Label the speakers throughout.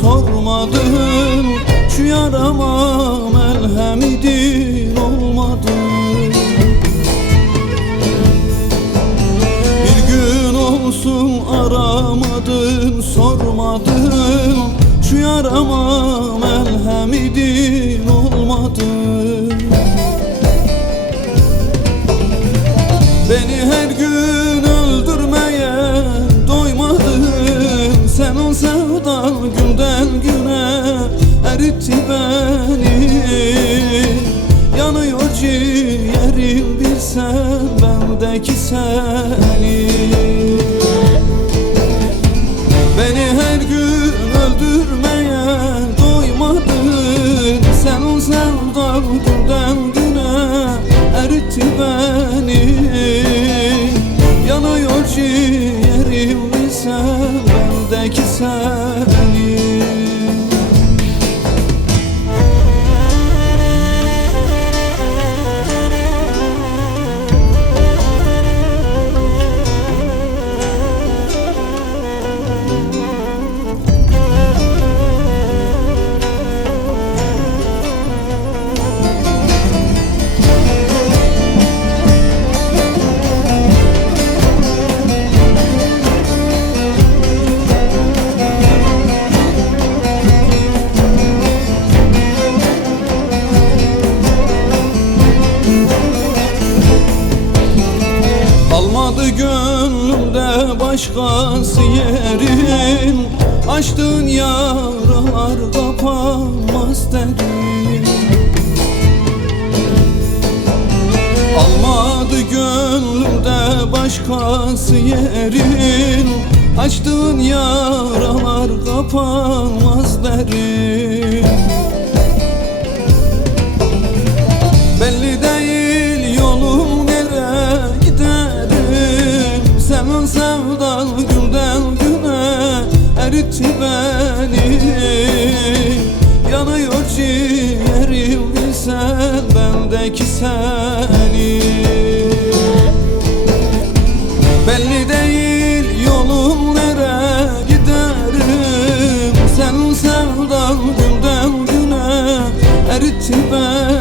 Speaker 1: sormadın Şu yarama melhemidin olmadın. Bir gün olsun aramadın sormadın Şu yarama melhemidin olmadın. Beni her gün öldürmeye doymadın Sen o sevdan güne eritti beni Yanıyor ciğerim bir sen bendeki seni başkası yerin Açtığın yaralar kapanmaz derim Almadı gönlümde başkası yerin Açtığın yaralar kapanmaz derim sevdan günden güne eritti beni. Yanıyor ciğerim bilsen bendeki seni. Belli değil yolum nereye giderim. Senin sevdan günden güne eritti beni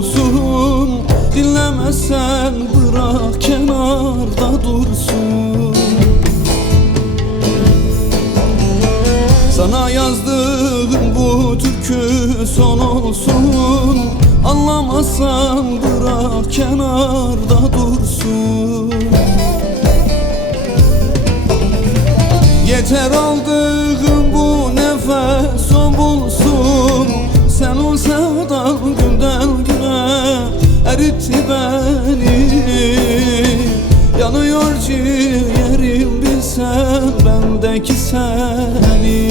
Speaker 1: olsun. Dinlemezsen bırak kenarda dursun. Sana yazdığım bu türkü son olsun. Anlamazsan bırak kenarda dursun eritti beni Yanıyor ciğerim bilsen bendeki seni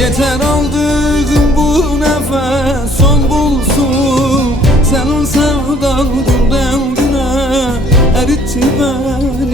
Speaker 1: Yeter aldığım bu nefes son bulsun. Senin sevdan günden güne eritti beni